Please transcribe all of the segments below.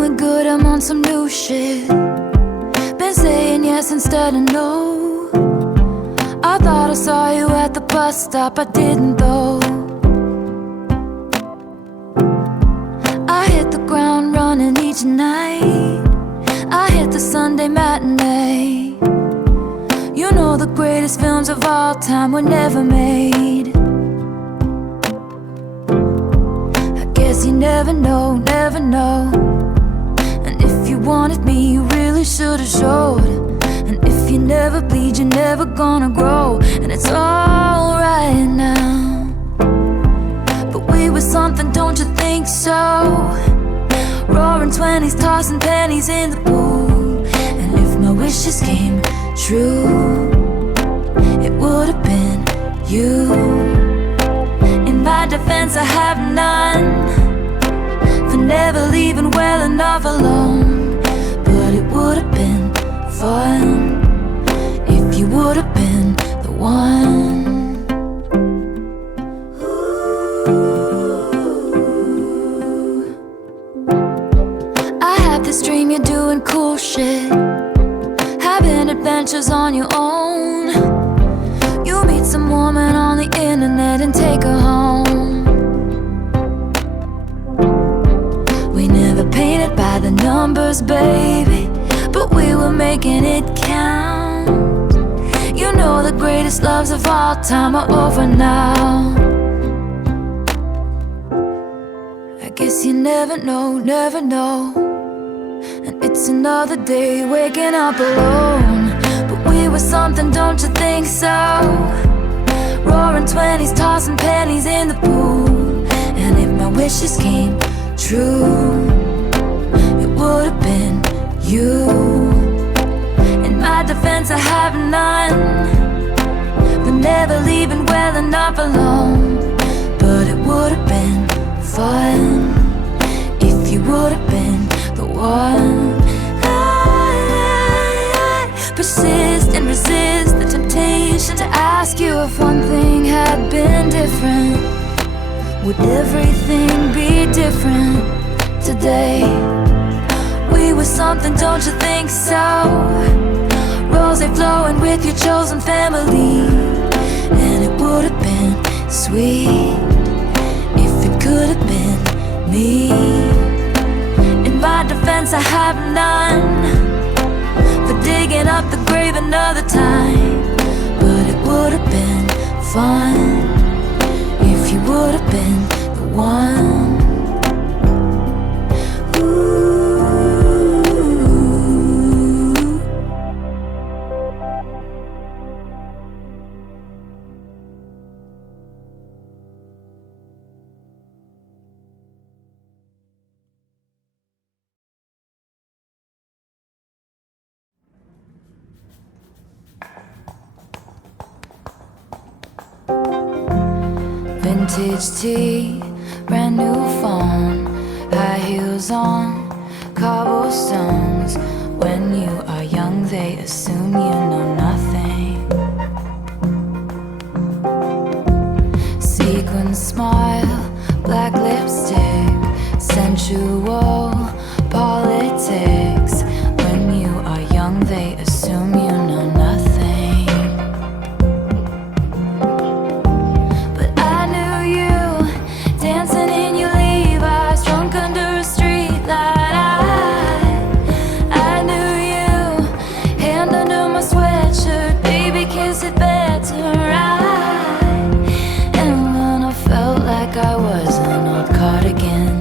doing good, I'm on some new shit. Been saying yes instead of no. I thought I saw you at the bus stop, I didn't though. I hit the ground running each night. I hit the Sunday matinee. You know the greatest films of all time were never made. I guess you never know, never know. And if you wanted me, you really should've showed. And if you never bleed, you're never gonna grow. And it's alright now. But we were something, don't you think so? Roaring 20s, tossing pennies in the pool. And if my wishes came true, it would've been you. In my defense, I have none for never leaving well enough alone. But it would've been fun if you would've been the one. I have this dream you're doing cool shit, having adventures on your own. You meet some woman on the internet and take her home. We never painted by the numbers, baby, but we were making it count. You know the greatest loves of all time are over now. I guess you never know, never know. And it's another day waking up alone. But we were something, don't you think so? Roaring 20s, tossing pennies in the pool. And if my wishes came true, it would've been you. In my defense, I have none for never leaving well enough alone. But it would've been fun if you would've been the one. I persist and resist the temptation to ask you if one thing had been different. Would everything be different today? We were something, don't you think so? Rose flowing with your chosen family. And it would have been sweet if it could have been me. In my defense, I have none for digging up the grave another time. But it would have been fun if you would have been the one. Vintage tea, brand new phone, high heels on, cobblestones. When you are young, they assume you know nothing. Sequin smile, black lipstick, sensual politics. When you are young, they assume you know nothing. I was an old cardigan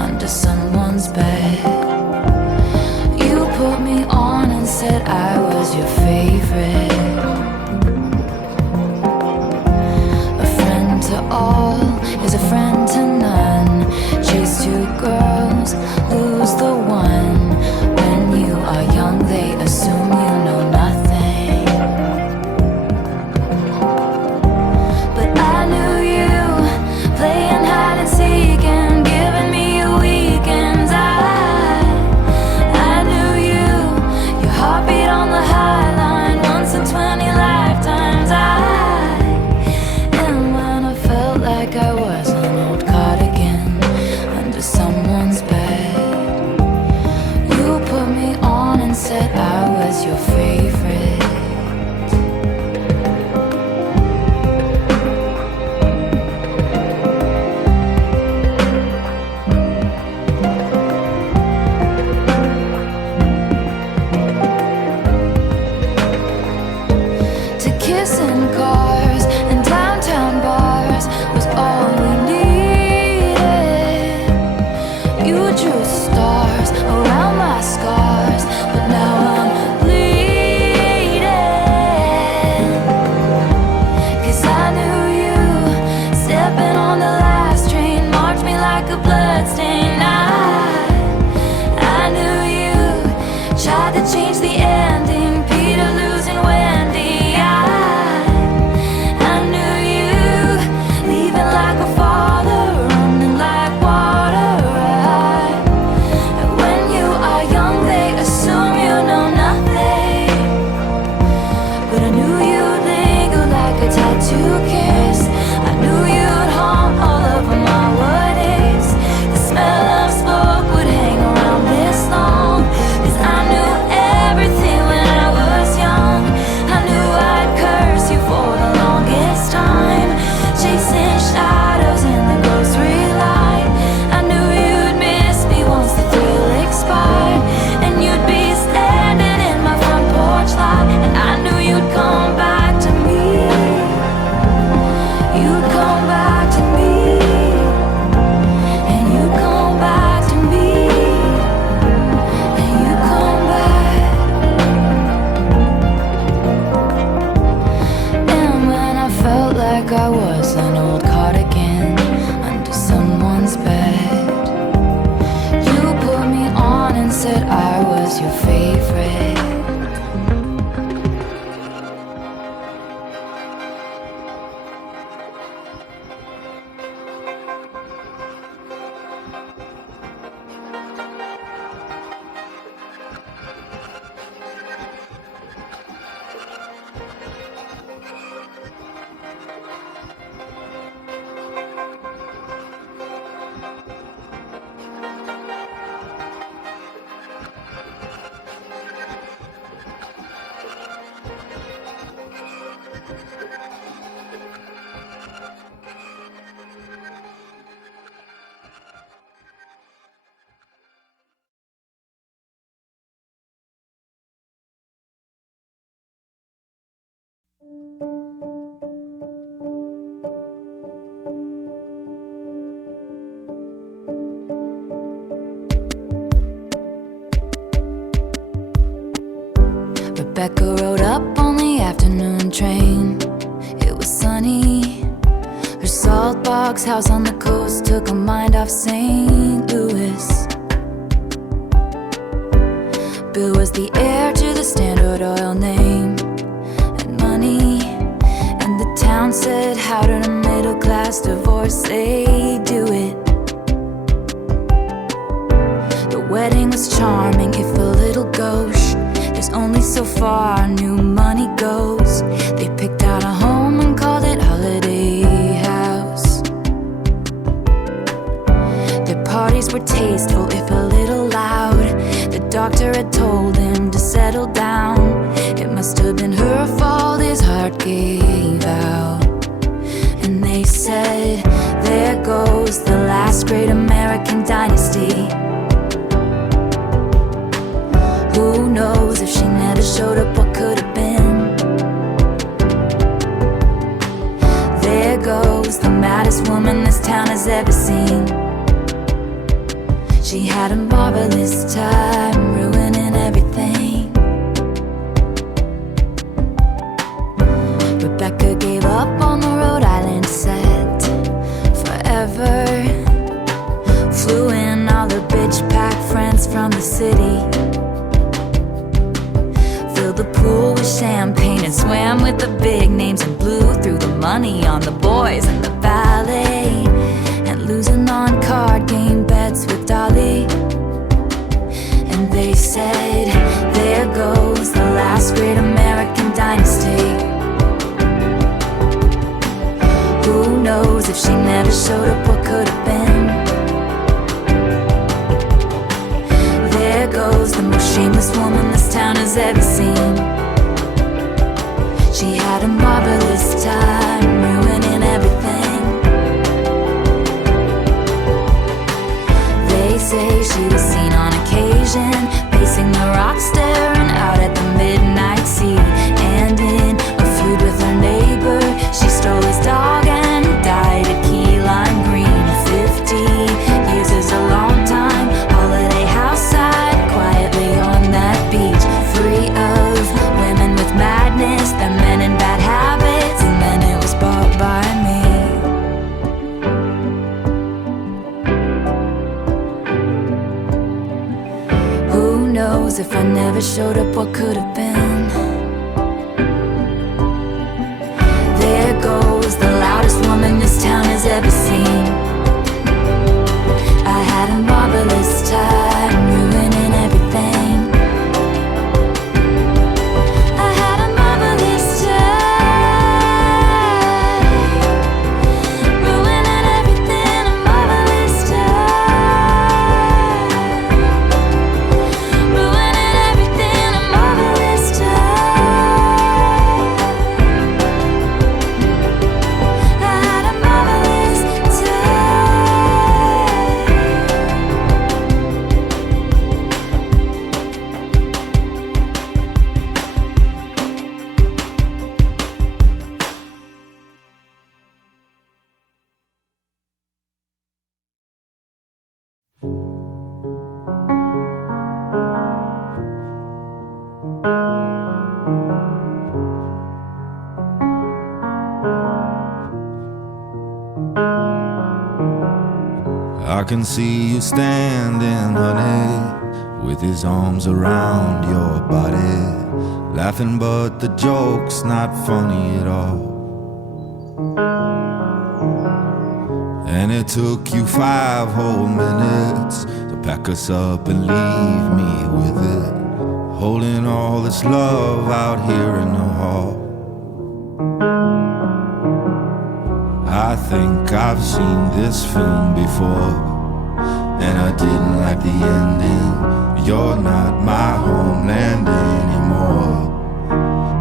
under someone's bed. You put me on and said I was your favorite. A friend to all is a friend to none. Chase two girls, lose the one. When you are young, they assume you know nothing. But I knew you, playing hide and seek and giving me a weekend. I knew you, your heartbeat on the high line, once in 20 lifetimes. And when I felt like I was an old cardigan under someone's bed. stars around my scars, but now I'm bleeding. 'Cause I knew you stepping on the last train, marked me like a bloodstain. I knew you tried to change the ending, Peter losing Wendy. I knew you leaving like a father, running like water. When you are young, they assume you know nothing, but I knew you'd linger like a tattoo kiss. I knew you'd haunt all over my what ifs. The smell of smoke would hang around this long, 'cause I knew everything when I was young. I knew I'd curse you for the longest time, chasing shadows in the grocery line. I knew you'd miss me once the thrill expired, and you'd be standing in my front porch light, and I knew you'd come back to me. You'd come back to me, and you'd come back to me, and you'd come back. And when I felt like I was an old cardigan under someone's bed, you put me on and said I was your favorite. Rebecca rode up on the afternoon train. It was sunny. Her salt box house on the coast took her mind off St. Louis. Bill was the heir to the Standard Oil name and money, and the town said, how did a middle-class divorcee do it? The wedding was charming, if a little gauche. There's only so far new money goes. They picked out a home and called it Holiday House. Their parties were tasteful, if a little loud. The doctor had told him to settle down. It must have been her fault his heart gave out. And they said, there goes the last great American dynasty. Who knows if she never showed up, what could have been? There goes the maddest woman this town has ever seen. She had a marvelous time, ruining everything. Rebecca gave up on the Rhode Island set forever. Flew in all her bitch-pack friends from the city. Filled the pool with champagne and swam with the big names and blew through the money on the boys and the ballet, and losing on card game bets with Dolly. And they said, there goes the last great American dynasty. Who knows if she never showed up, what could have been? There goes the most shameless woman this town has ever seen. She had a marvelous time, ruining everything. They say she was seen on occasion, pacing the rocks, staring out at the midnight sea. And in a feud with her neighbor, she stole his dog and died at Key Lime Green. 50 years is a long time. Holiday knows if I never showed up, what could have been? There goes the loudest woman this town has ever seen. I had a marvelous time ruining everything. I had a marvelous time ruining everything. A marvelous time ruining everything. A marvelous time. I had a marvelous I can see you standing, honey, with his arms around your body, laughing but the joke's not funny at all. And it took you 5 whole minutes to pack us up and leave me with it, holding all this love out here in the hall. I think I've seen this film before, and I didn't like the ending. You're not my homeland anymore,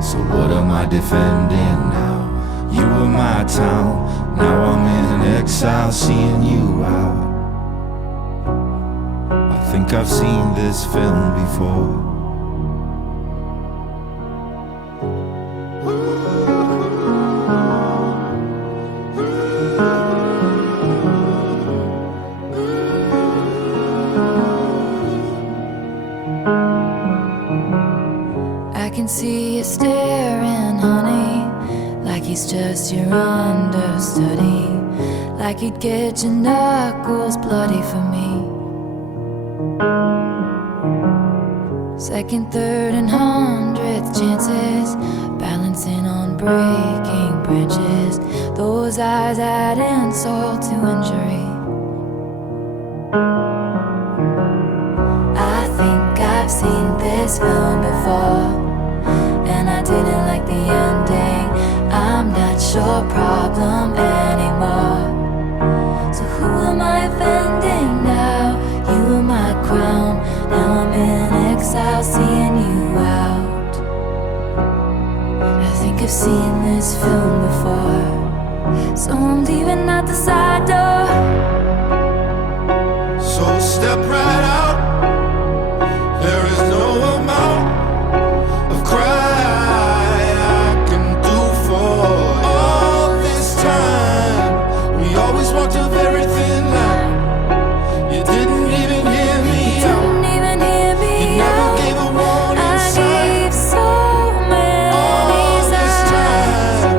so what am I defending now? You were my town, now I'm in exile seeing you out. I think I've seen this film before. I can see you staring, honey, like he's just your understudy, like he'd get your knuckles bloody for me. Second, third, and 100th chances, balancing on breaking branches. Those eyes add insult to injury. I think I've seen this film before, and I didn't like the ending. I'm not your problem anymore, so who am I offending now? You were my crown, now I'm in exile seeing you out. I think I've seen this film before, so I'm leaving out the side door. So step right out. There is no amount of cry I can do for all this time. We always walked a very thin line. You didn't even hear me out. You never gave a warning sign. I gave so many all this time,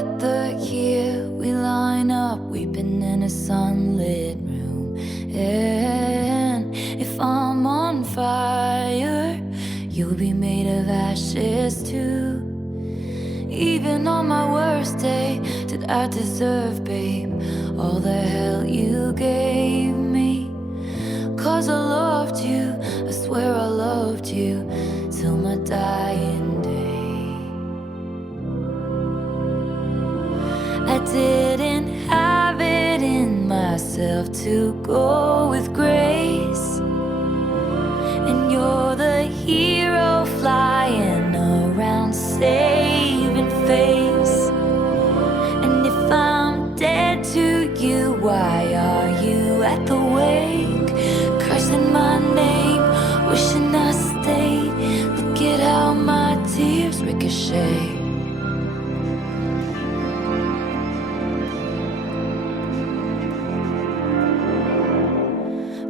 together here, we line up, weeping in a sunlit room. And if I'm on fire, you'll be made of ashes too. Even on my worst day, did I deserve, babe, all the hell you gave me? 'Cause I loved you, I swear I loved you, till my dying day. I didn't have it in myself to go with grace, and you're the hero flying around saving face. And if I'm dead to you, why are you at the wake, cursing my name, wishing I stayed? Look at how my tears ricochet.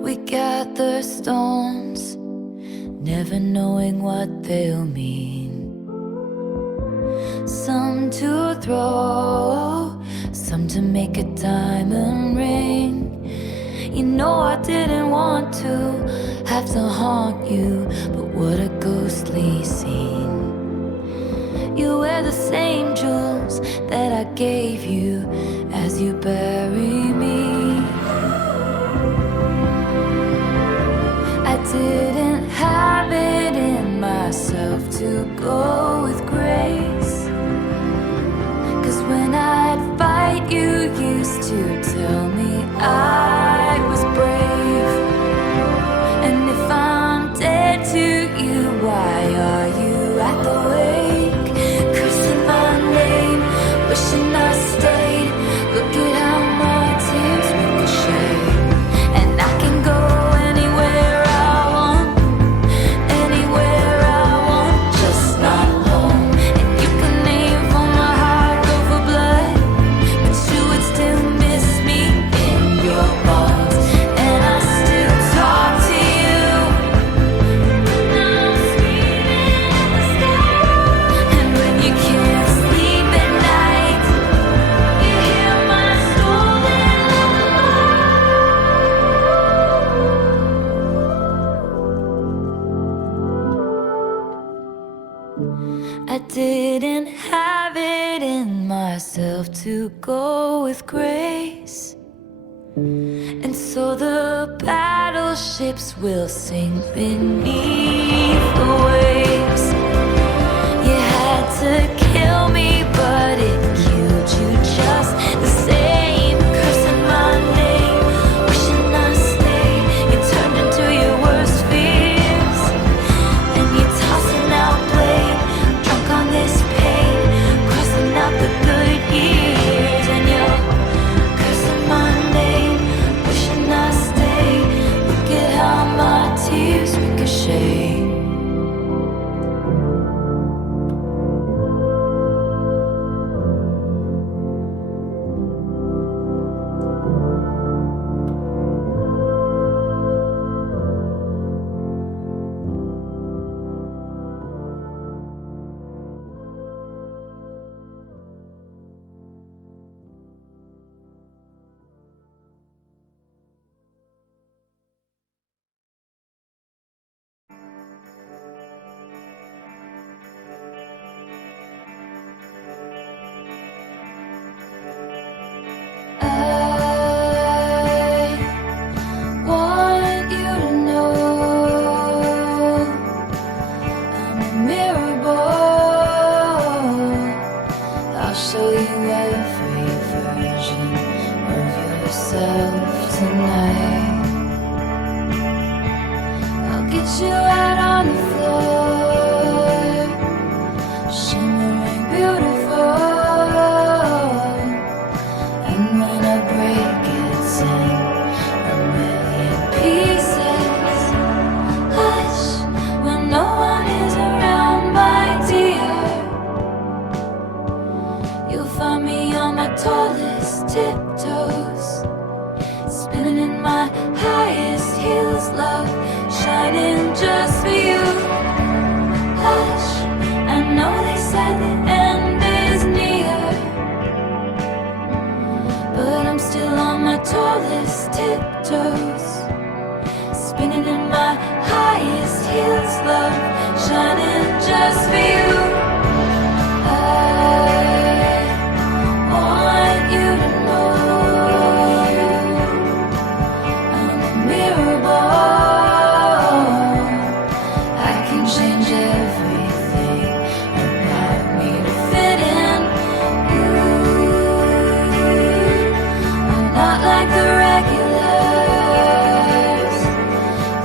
We gather stones, never knowing what they'll mean. Some to throw, some to make a diamond ring. You know I didn't want to have to haunt you, but what a ghostly scene. You wear the same jewels that I gave you as you bury me. I didn't have it in myself to go with grace, 'cause when I'd fight, you used to tell me I was brave. And if I'm dead to you, why are you at the wake, cursing my name, wishing I stayed? Look at how my tears ricochet. And I can go anywhere I want, anywhere I want, just not home. And you can name for my heart, go for blood, but you would still miss me in your arms. And I still talk to you, and I'm screaming at the sky. And when you can't sleep at night, you hear my stolen lullaby. I didn't have it in myself to go with grace, and so the battleships will sink beneath the waves. You had to kill me, but it killed you just the same. Cursing my name, wishing I stayed. You turned into your worst fears, and you're tossing out blame, drunk on this pain, crossing out the good years. And you're cursing my name, wishing I stayed. Look at how my tears ricochet. I want you to know I'm a mirror ball. I'll show you every version of yourself tonight. I'll get you out on the floor, shimmering beautiful. And when I break, it's in a million pieces. Hush, when no one is around, my dear. You'll find me on my tallest tiptoes, spinning in my highest heels, love, shining just for you. Hush, I know they said the end is near, tiptoes, spinning in my highest heels, love, shining just for you. I want you to know I'm a mirror ball. I can change everything about me to fit in you. I'm not like the regulars,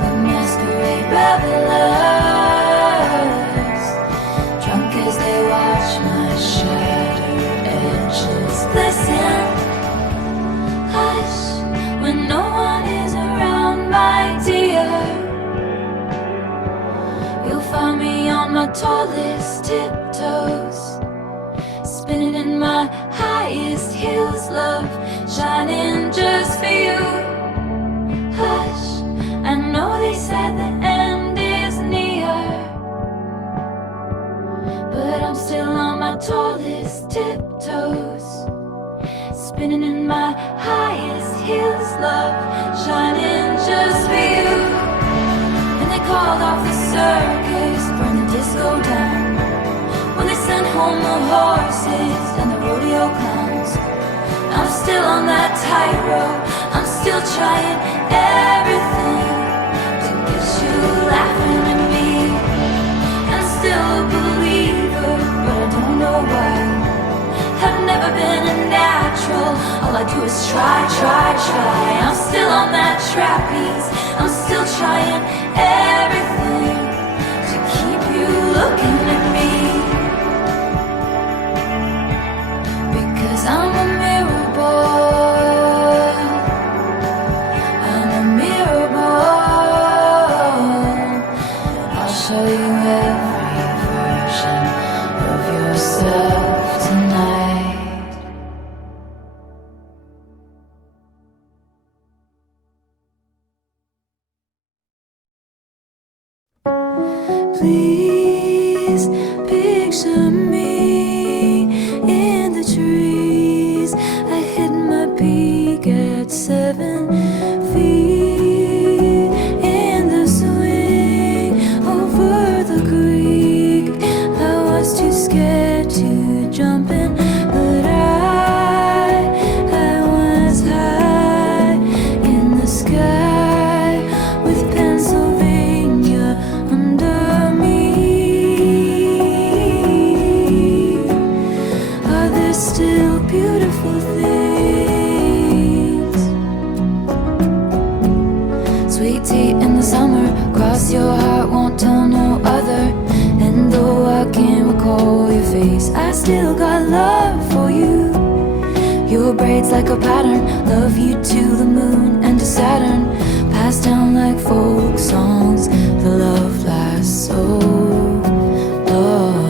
the masquerade revelers, drunk as they watch my shattered edges glisten. Hush, when no one is around, my dear. You'll find me on my tallest tiptoes, spinning in my highest heels, love, shining just for you. Hush, I know they said the end is near, but I'm still on my tallest tiptoes, spinning in my highest heels, love, shining just for you. And they called off the circus, burned the disco down, when they sent home the horses and the rodeo clowns. I'm still on that tightrope, I'm still trying everything to get you laughing at me. I'm still a believer, but I don't know why. I've never been a natural, all I do is try. I'm still on that trapeze, I'm still trying everything to keep you looking at me. Because I'm a mirror ball, I'm a mirror ball. I'll show you every version of yourself tonight. Please picture me in the trees. I hit my peak at 7 feet in the swing over the creek. I was too scared to jump in, but I was high in the sky with Pennsylvania under me. Are there still beautiful things? Sweet tea in the summer, cross your heart, won't tell no other. And though I can't recall your face, I still got love for you. Your braids like a pattern, love you to the moon and to Saturn. Passed down like folk songs, the love lasts so long.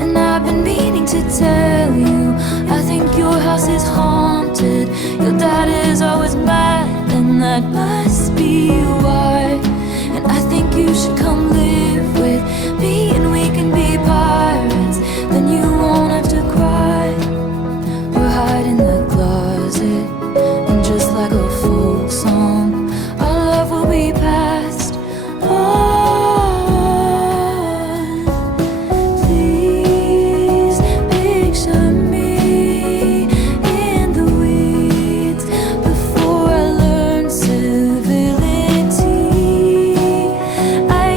And I've been meaning to tell you, I think your house is haunted. Your dad is always mad, and that must be why. And I think you should come live with me, and we can be pirates. Then you won't have to cry or hide in the closet. And just like a folk song, our love will be passed on. Please picture me in the weeds before I learn civility. I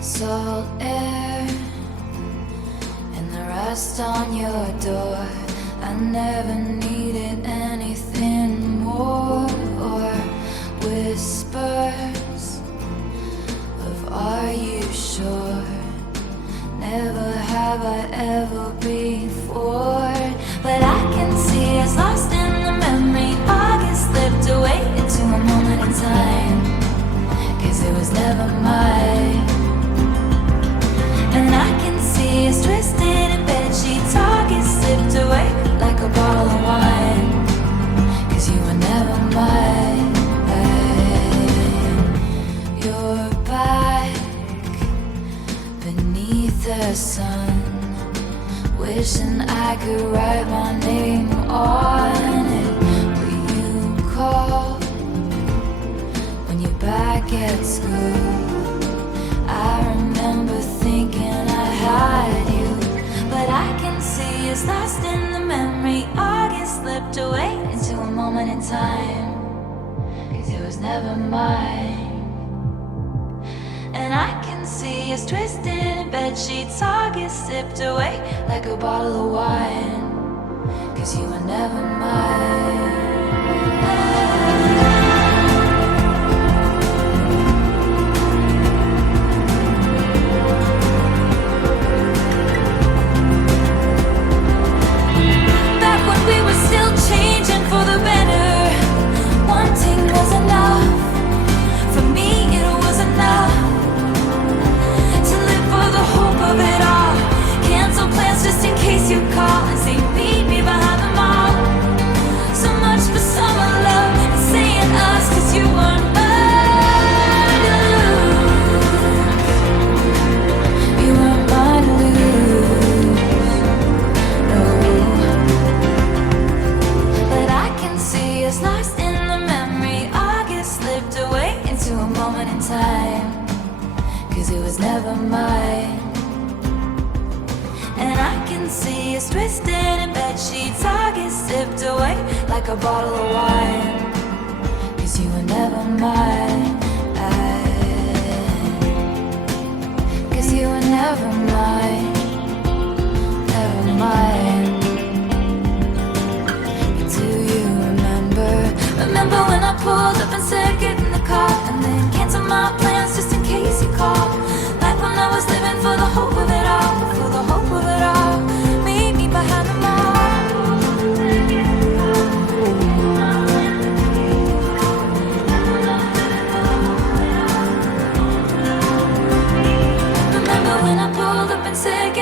salt air and the rust on your door. I never needed anything more, or whispers of are you sure? Never have I ever before. But I can see it's lost in the memory. August slipped away into a moment in time, 'cause it was never mine. And I can see it's twisted in bed sheets. August slipped away like a bottle of wine, 'cause you were never mine. You're back beneath the sun, wishing I could write my name on it. Will you call when you're back at school? I remember thinking I had you, but I can see it's lost in the memory. August slipped away into a moment in time, 'cause it was never mine. And I can see it's twisted in bed sheets. August sipped away like a bottle of wine, 'cause you were never mine. Back when we were still changing for the better, wanting was enough. For me it was enough for the hope of it all. Cancel plans just in case you call and say meet me behind the mall. So much for summer love and saying us, 'cause you weren't mine to lose. You weren't mine to lose, no. But I can see it's lost in the memory. August slipped away into a moment in time, 'cause it was never mine. And I can see it's twisted in bed sheets. August sipped away like a bottle of wine, 'cause you were never mine. 'Cause you were never mine, never mine. Do you remember? Remember when I pulled up and said get in the car, and then cancel my plans just in case you call? Like when I was living for the hope of it all, for the hope of it all. Meet me behind the mall. Remember when I pulled up and said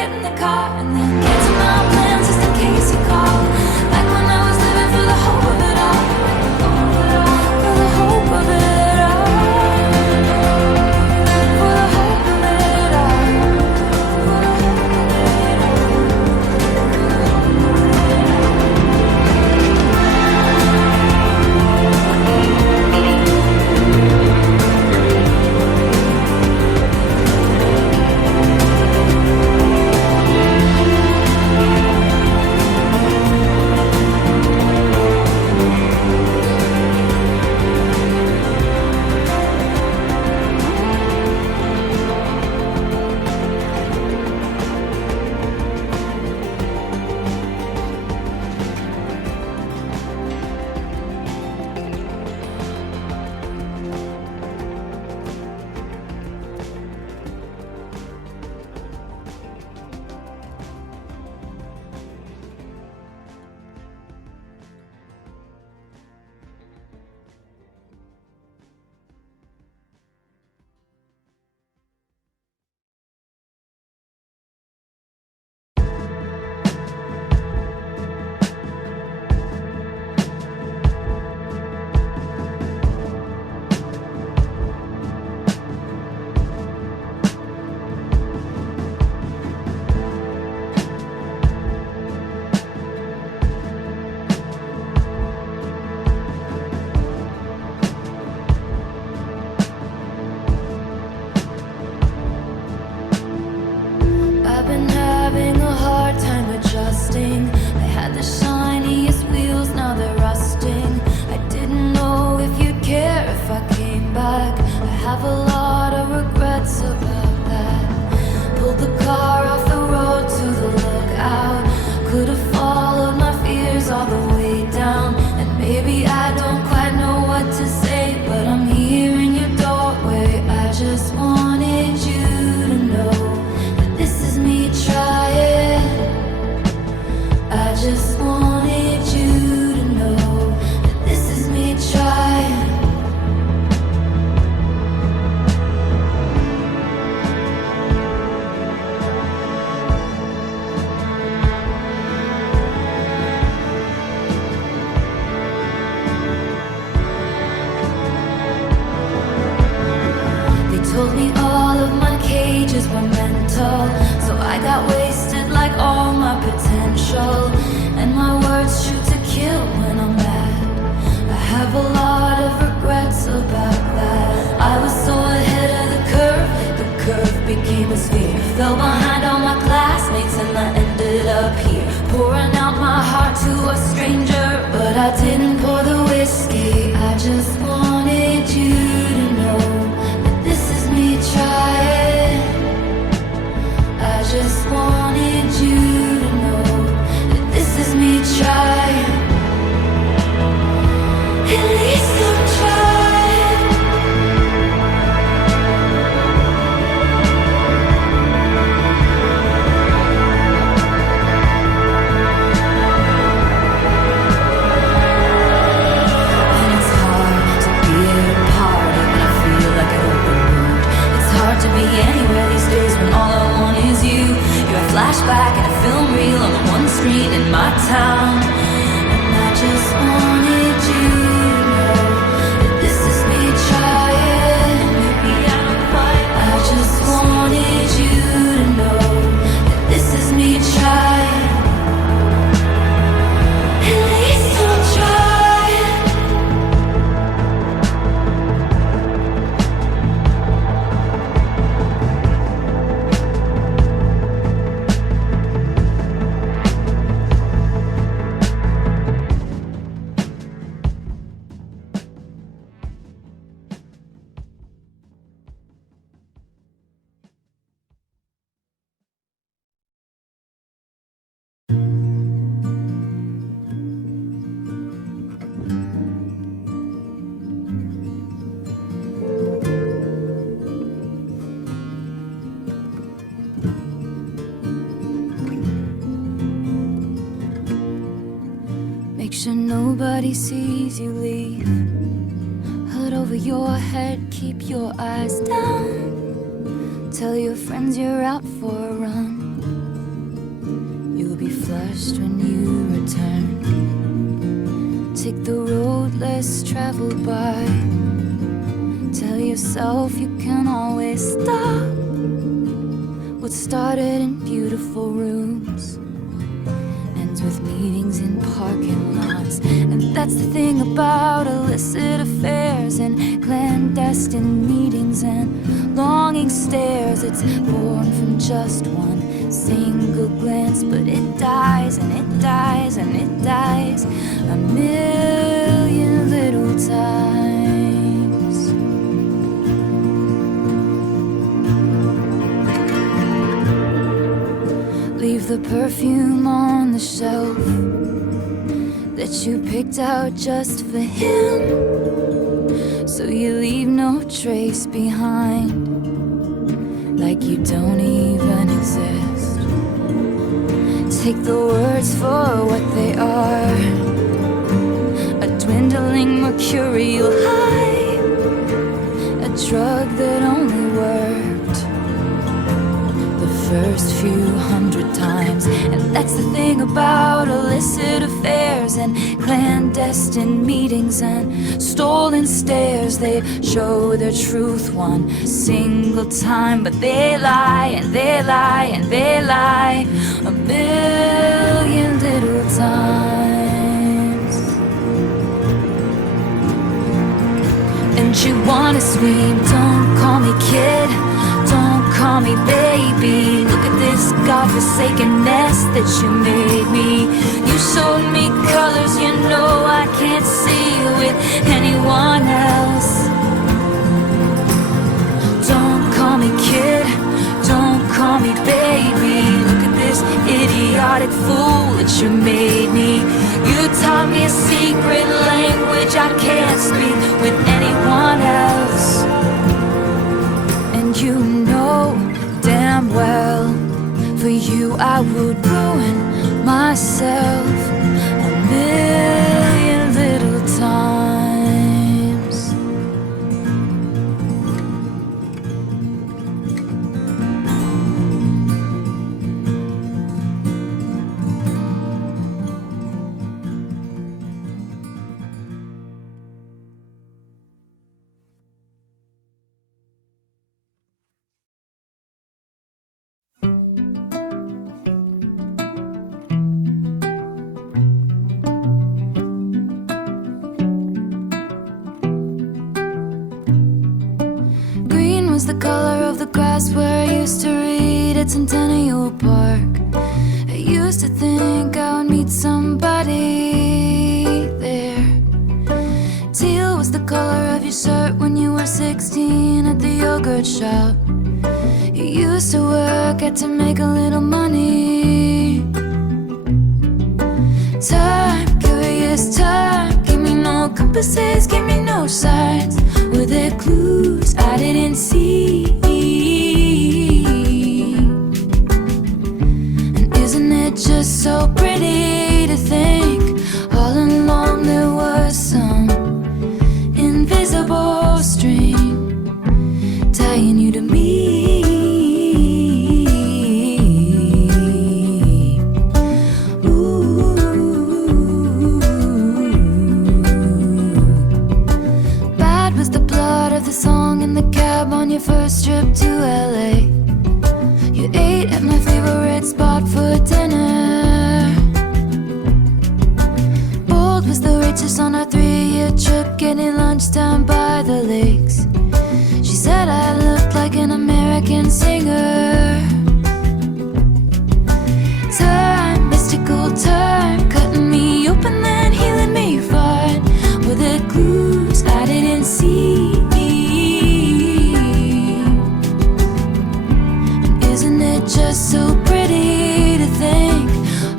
temperamental, so I got wasted like all my potential. And my words shoot to kill when I'm mad. I have a lot of regrets about that. I was so ahead of the curve became a sphere. Fell behind all my classmates and I ended up here, pouring out my heart to a stranger. But I didn't pour the whiskey, I just wanted you to know that this is me trying. I just wanted you to know that this is me trying. At least I'm trying. And it's hard to be at a party when I feel like an open wound. It's hard to be anywhere these days when all I want is you. You're a flashback and a film reel on the one screen in my town. And I just wanted you to know that this is me trying. Maybe I don't quite. I just wanted you to know that this is me trying. At least I'm trying. Make sure nobody sees you leave. Hood over your head, keep your eyes down. Tell your friends you're out for a run. You'll be flushed when you return. Take the road less traveled by. Tell yourself you can always stop. What started in beautiful rooms ends with meetings in parking lots. And that's the thing about illicit affairs and clandestine meetings and longing stares. It's born from just one single glance, but it dies and it dies and it dies a million little times. Leave the perfume on the shelf that you picked out just for him, so you leave no trace behind, like you don't even exist. Take the words for what they are, a dwindling mercurial high, a drug that only worked the first few hundred times. And that's the thing about illicit affairs and clandestine meetings and stolen stares. They show their truth one single time, but they lie and they lie and they lie a million little times. And you wanna scream, don't call me kid, don't call me baby. Look at this godforsaken mess that you made me. You showed me colors you know I can't see with anyone else. Don't call me kid, don't call me baby. Look at this idiotic fool that you made me. You taught me a secret language I can't speak with anyone else. And you know damn well, for you I would ruin myself a million little times. was the color of the grass where I used to read at Centennial Park. I used to think I would meet somebody there. Teal was the color of your shirt when you were 16 at the yogurt shop. You used to work at to make a little money. Time, curious time, give me no compasses, give me no signs. Were there clues I didn't see? And isn't it just so pretty to think all along there was some invisible string tying you to me? On your first trip to LA, you ate at my favorite spot for dinner. Bold was the waitress on our 3-year trip, getting lunch down by the lakes. She said I looked like an American singer. Time, mystical time, cutting me open then healing me fine. Were there clues I didn't see? Just so pretty to think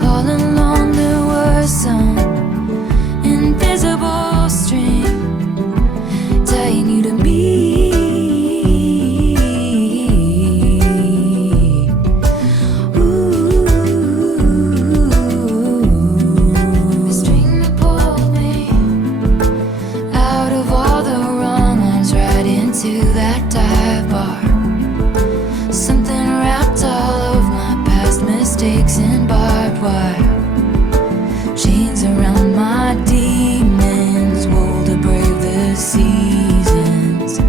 all along there was some invisible string tying you to me. Ooh, the string that pulled me out of all the wrong ones right into that dive bar. Something wrapped all of my past mistakes in barbed wire. Chains around my demons, wool to brave the seasons.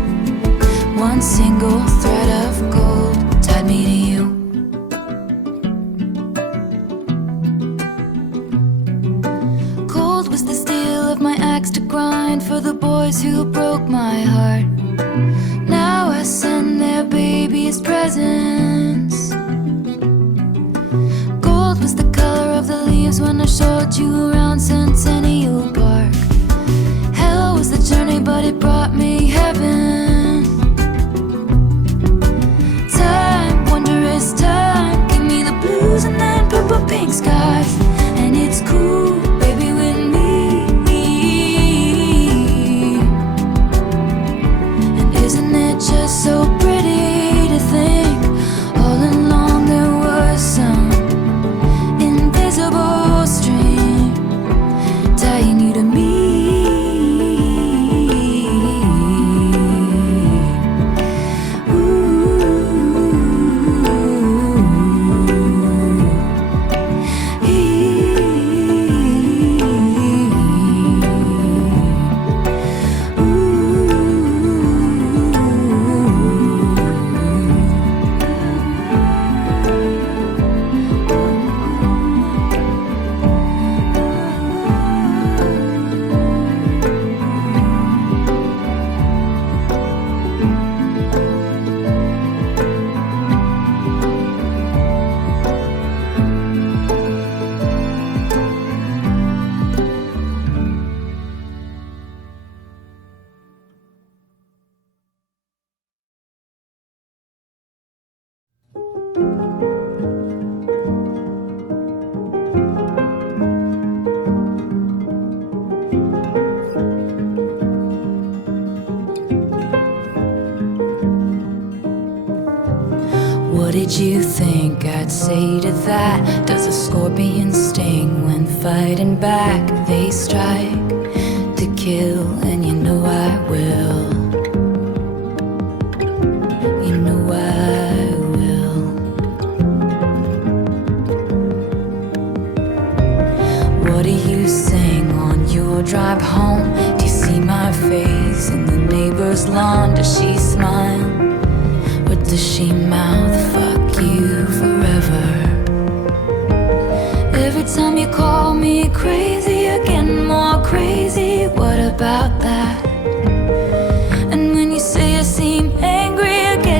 One single thread of gold tied me to you. Cold was the steel of my axe to grind for the boys who broke my heart. Now I send their babies presents. Gold was the color of the leaves when I showed you around Centennial Park. Hell was the journey, but it brought me heaven. Time, wondrous time, give me the blues and then purple pink skies. And it's cool, baby, with me. And isn't it just so pretty to think all along there was some invisible string tying you to me. What did you think I'd say to that? Does a scorpion sting when fighting back? They strike to kill, and you know I will. You know I will. What do you sing on your drive home? Do you see my face in the neighbor's lawn? Does she smile? Or does she mouth fuck you forever? Every time you call me crazy, again more crazy. What about that? And when you say I seem angry again,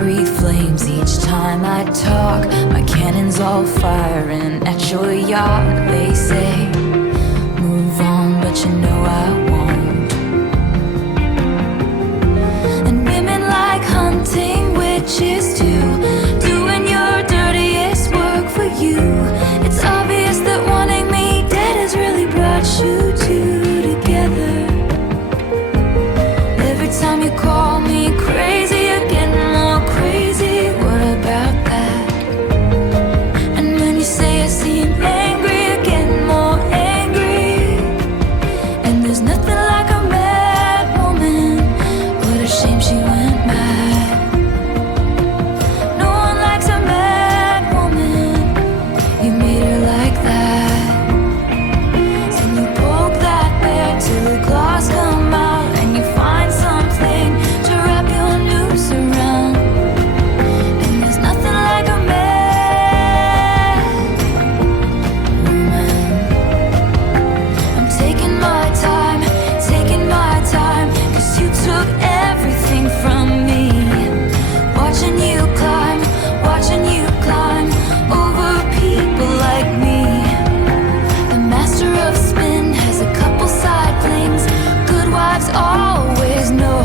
breathe flames each time I talk. My cannons all firing at your yacht. They say, move on, but you know I won't. And women like hunting witches too, doing your dirtiest work for you. It's obvious that wanting me dead has really brought you two together. Every time you call me crazy, you're getting more crazy. What about that? And when you say I seem angry, you're getting more angry. And there's nothing like a mad woman. What a shame she went mad. No one likes a mad woman. You made her like that. And you poke that bear till the claws come out, and you find something to wrap your noose around. And there's nothing like a mad woman. I'm taking my time, 'cause you took everything from me. Watching you climb over people like me. The master of spin has a couple side flings. Good wives always know.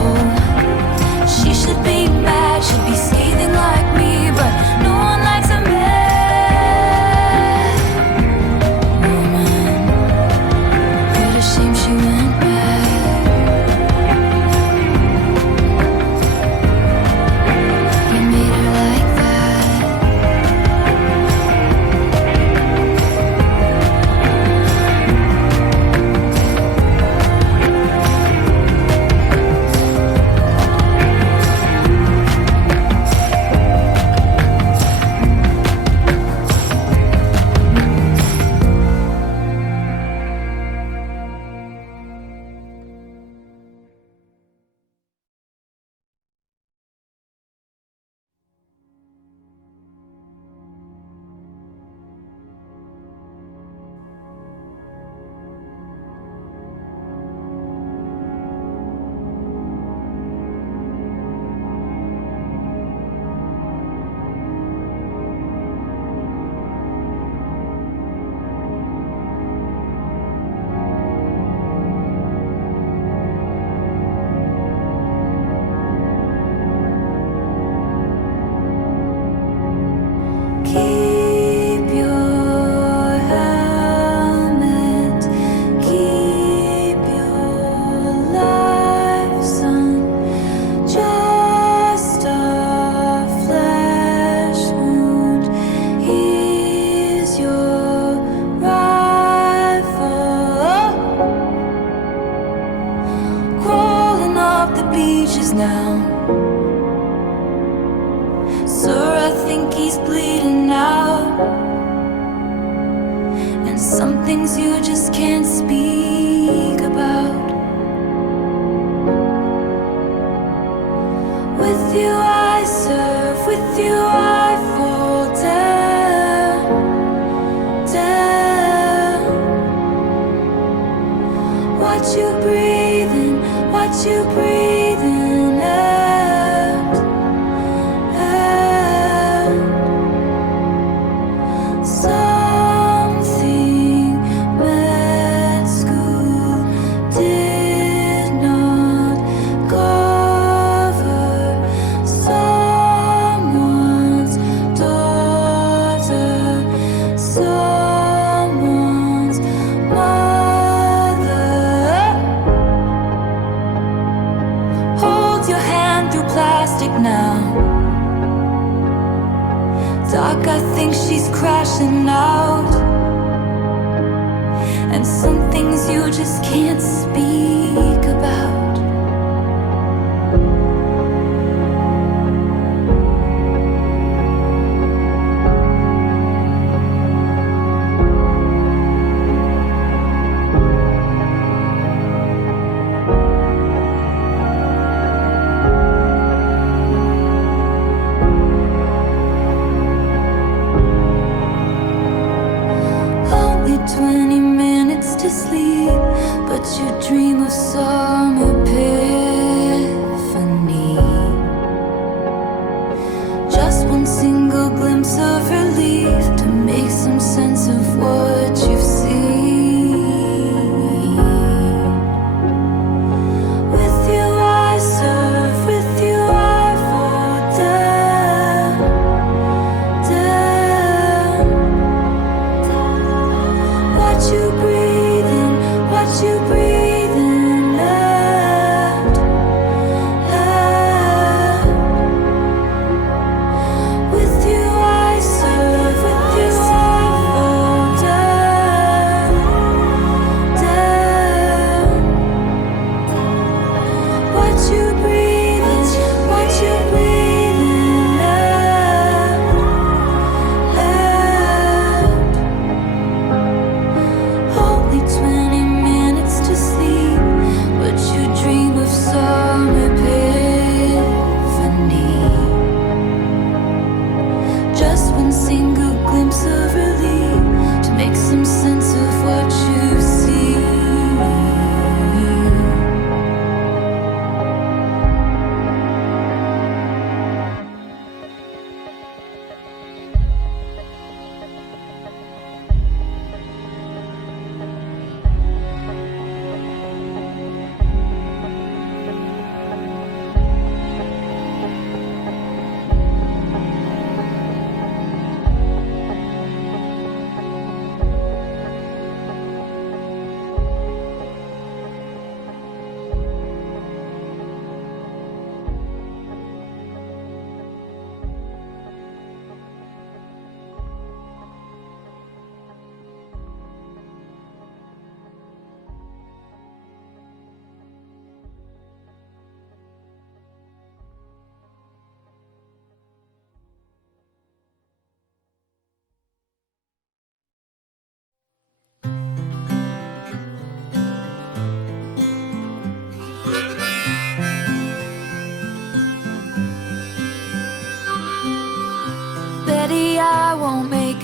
She should be mad, should be scathing like me, but no one likes a mad woman. What a shame she went mad. You made her like that. Keep your helmet, keep your life, son. Just a flesh wound. Here's your rifle. Crawling up the beaches now. Sir, I think he's bleeding out. And some things you just can't speak about. With you I serve, with you I fall down, down. Watch you breathing out, out. Something med school did not cover. Someone's daughter, someone's mother. Hold your hand through plastic now. Doc, I think she's crashing out. And some things you just can't speak about. Only 20 minutes to sleep, but you dream of some epiphany.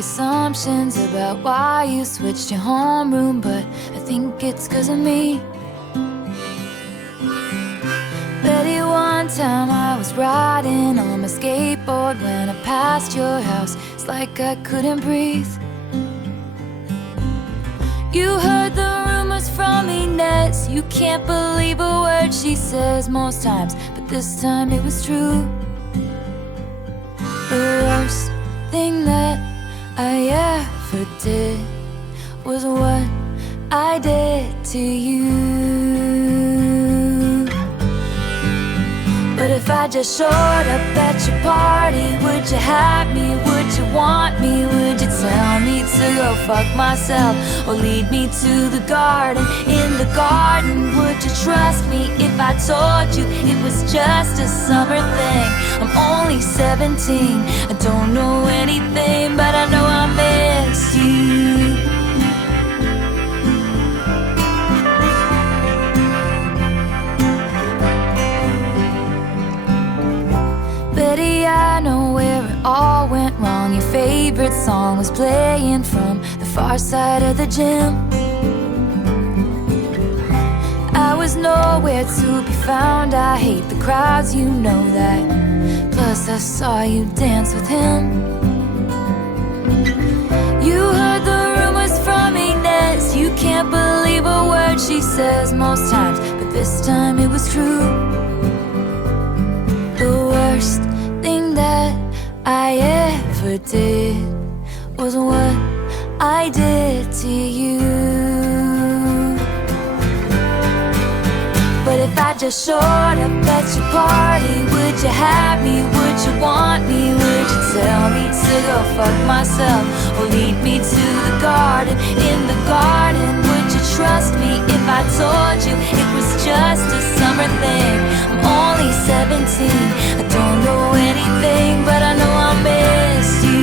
assumptions about why you switched your homeroom, but I think it's 'cause of me. Betty, one time I was riding on my skateboard when I passed your house. It's like I couldn't breathe. You heard the rumors from Inez. You can't believe a word she says most times, but this time it was true. The worst thing that I ever did was what I did to you. But if I just showed up at your party, would you have me? Would you want me? Would you tell me to go fuck myself or lead me to the garden? In the garden, would you trust me if I told you it was just a summer thing? I'm only 17, I don't know anything, but I know I miss you. Betty, I know where it all went wrong. Your favorite song was playing from the far side of the gym. I was nowhere to be found. I hate the crowds, you know that. Plus I saw you dance with him. You heard the rumors from Inez. You can't believe a word she says most times, but this time it was true. The worst thing that I ever did was what I did to you. But if I just showed up at your party, would you have me? Would you want me? Would you tell me to go fuck myself or lead me to the garden? In the garden, would you trust me if I told you it was just a summer thing? I'm only 17, I don't know anything, but I know I miss you.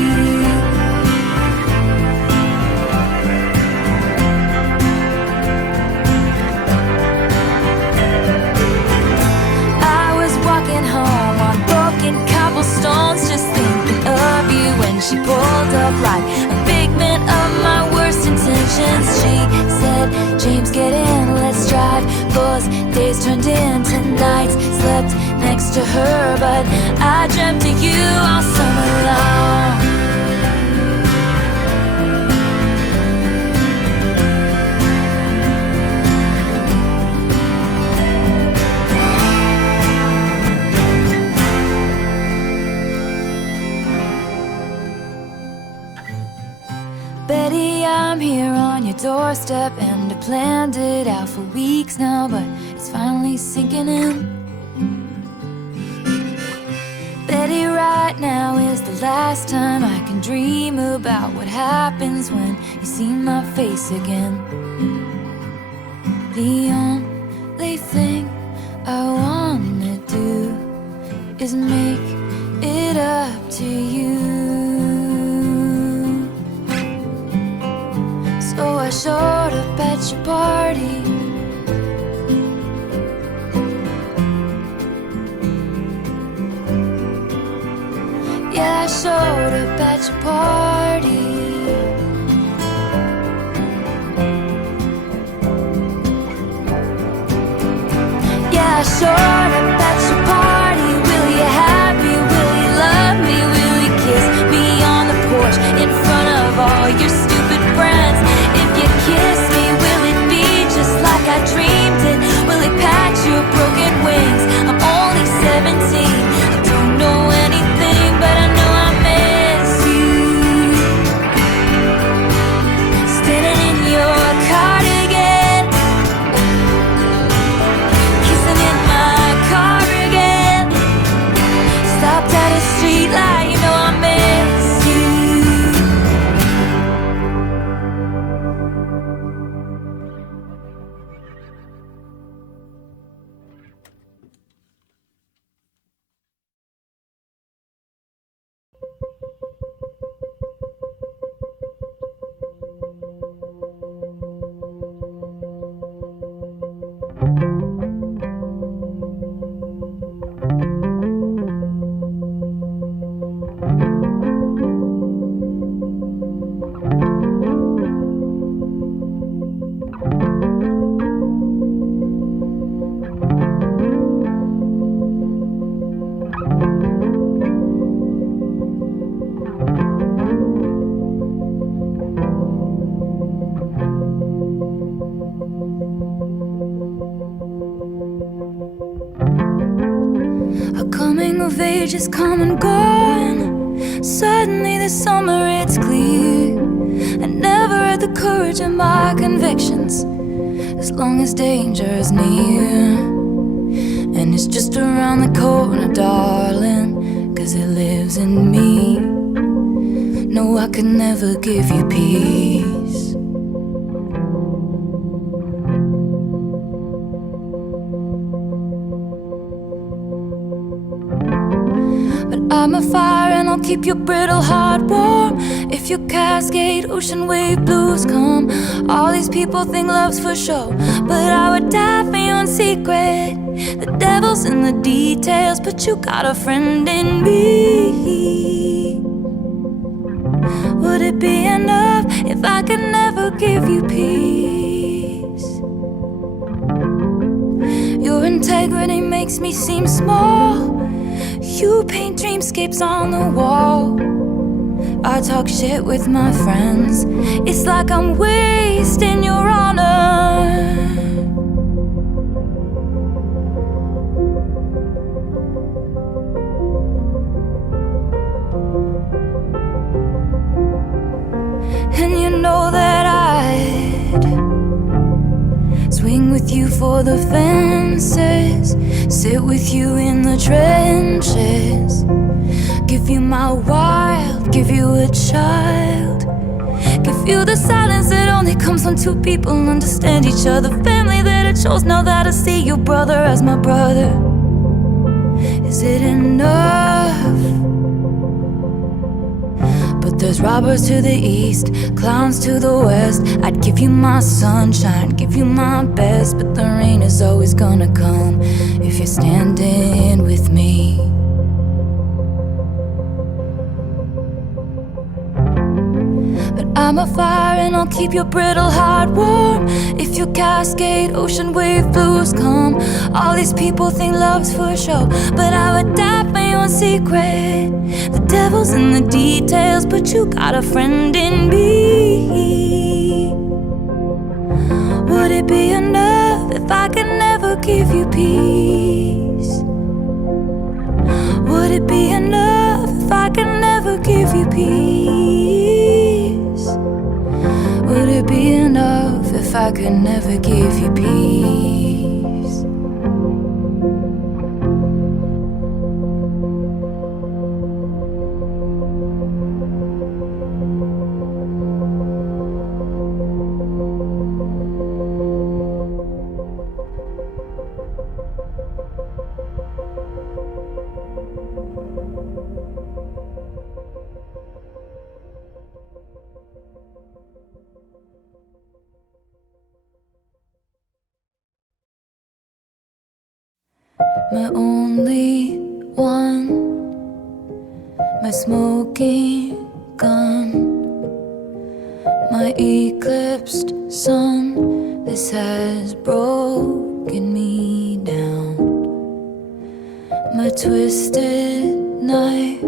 Walking home on broken cobblestones, just thinking of you when she pulled up like a figment of my worst intentions. She said, James, get in, let's drive. Those days turned into nights. Slept next to her, but I dreamt of you all summer long. Betty, I'm here on your doorstep, and I planned it out for weeks now, but it's finally sinking in. Betty, right now is the last time I can dream about what happens when you see my face again. The only thing I wanna do is make it up to you. So I showed up at your party. Yeah, I showed up at your party. Yeah, I showed up at your party. Will you have me? Will you love me? Will you kiss me on the porch in front of all your stupid friends? If you kiss me, will it be just like I dreamed it? Will it patch your broken wings? I'm only 17, I don't know anything, but I know I miss you. Standing in your cardigan, kissing in my Coming of age is come and gone. Suddenly this summer it's clear. I never had the courage of my convictions, as long as danger is near. And it's just around the corner, darling, 'cause it lives in me. No, I could never give you peace. But I'm a fire and I'll keep your brittle heart warm. If your Cascade ocean wave blues come, all these people think love's for show, but I would die for you in secret. The devil's in the details, but you got a friend in me. Would it be enough if I could never give you peace? Your integrity makes me seem small. You paint dreamscapes on the wall. I talk shit with my friends. It's like I'm wasting your honor. And you know that I'd swing with you for the fences, sit with you in the trenches, give you my wild, give you a child, give you the silence that only comes when two people understand each other, family that I chose now that I see your brother as my brother. Is it enough? But there's robbers to the east, clowns to the west. I'd give you my sunshine, give you my best, but the rain is always gonna come if you're standing with me. But I'm a fire and I'll keep your brittle heart warm. If your Cascade ocean wave blues come, all these people think love's for show, but I would die for you in secret. The devil's in the details, but you got a friend in me. Would it be enough if I could never give you peace? Would it be enough if I could never give you peace? Would it be enough if I could never give you peace? My only one, my smoking gun, my eclipsed sun. This has broken me down. My twisted knife,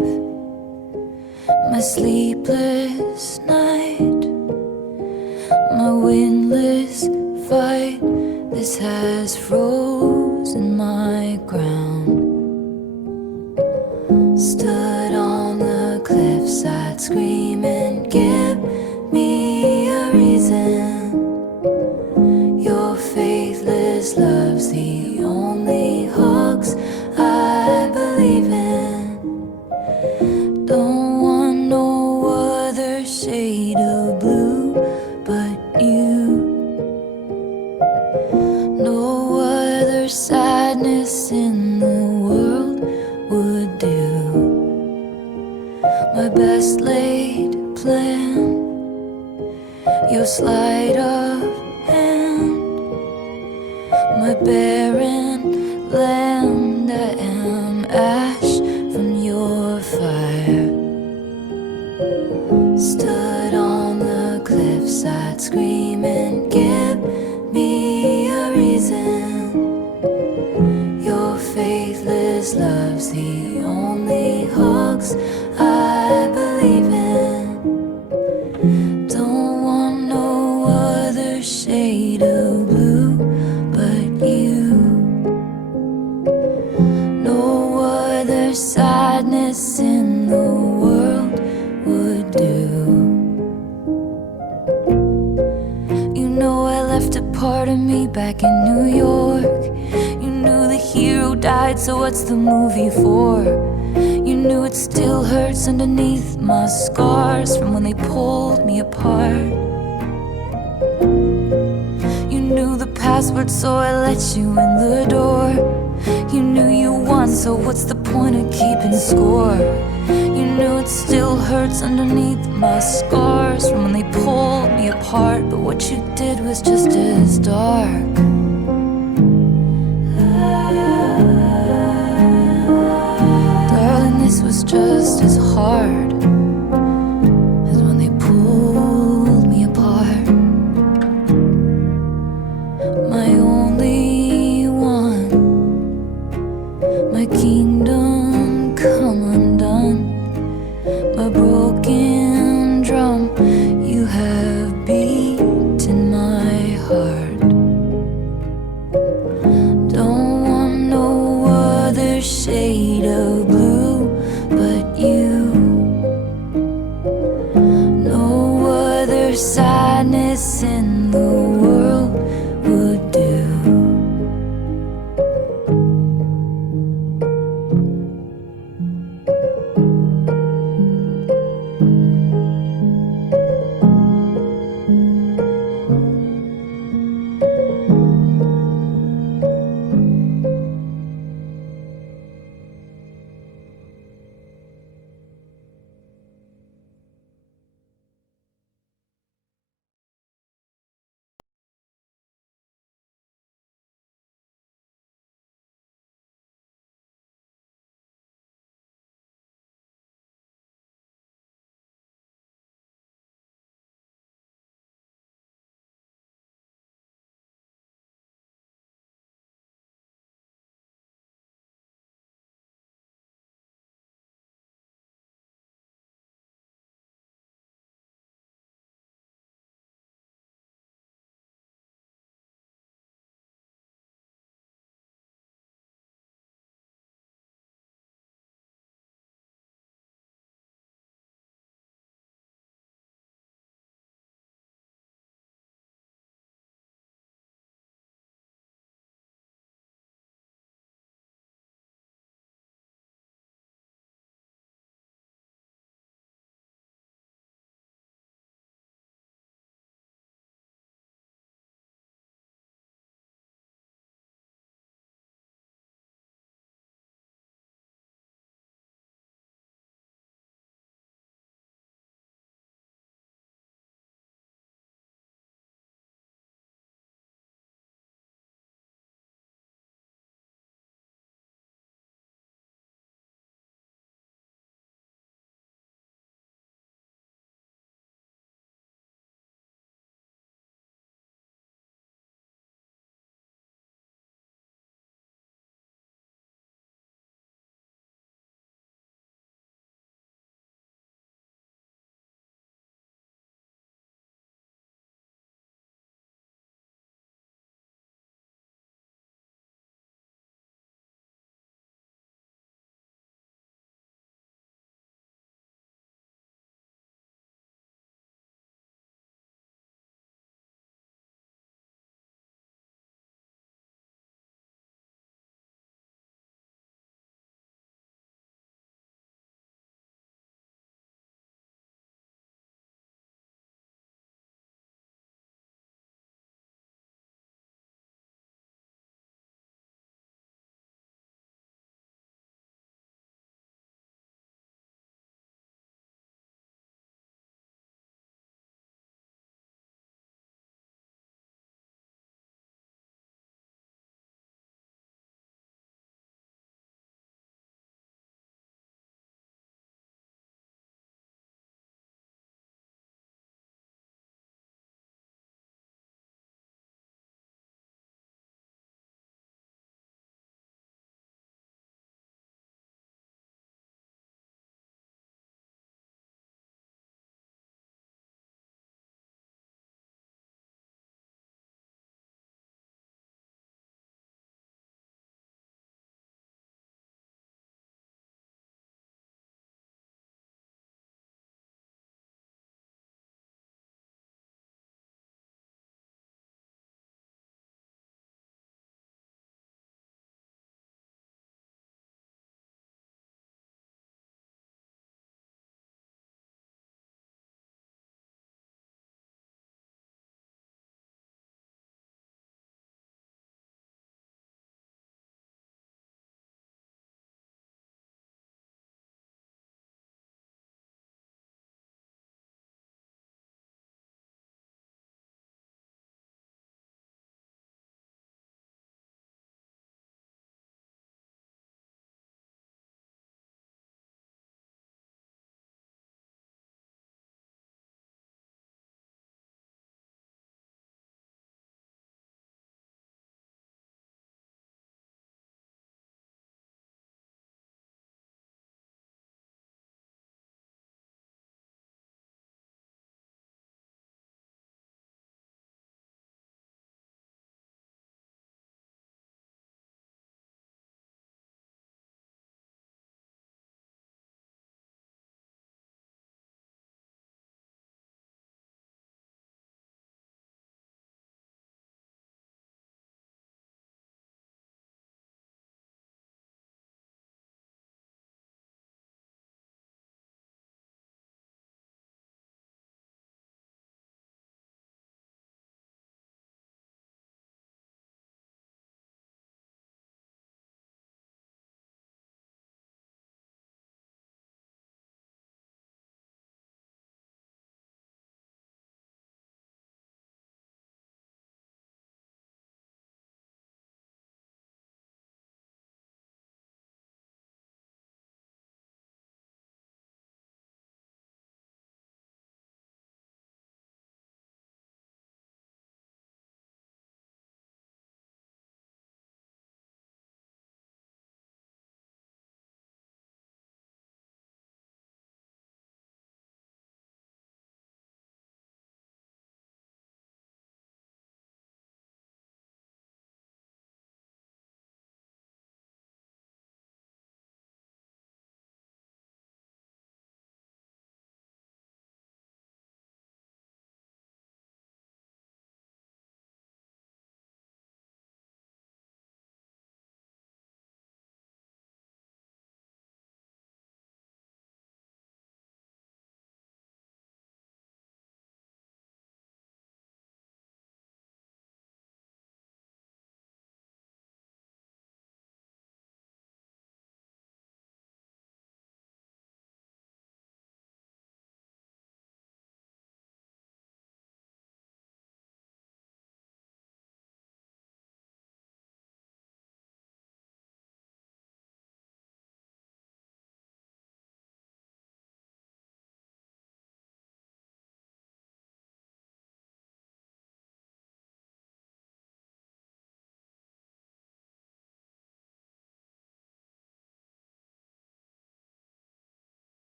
my sleepless night, my windless fight. This has frozen my ground. Stood on the cliffside screaming, give me a reason. Your faithless love's the only hoax I believe in. Don't want no other shade of blue but you. No other sadness in the world would do. My best laid plan, your sleight of hand, my barren land. I am ash from your fire. Stood on the cliffside screaming, give me a reason. Your faithless love's the only hoax I believe in. Don't want no other shade of blue but you. No other there's sadness in the world would do. You know I left a part of me back in New York. You knew the hero died, so what's the movie for? You knew it still hurts underneath my scars from when they pulled me apart. You knew the password, so I let you in the door. You knew you won, so what's the point of keeping score? You knew it still hurts underneath my scars from when they pulled me apart. But what you did was just as dark. Darling, this was just as hard as when they pulled me apart. My only one, my kingdom come undone, my broken drum, you have beaten my heart. Don't want no other shit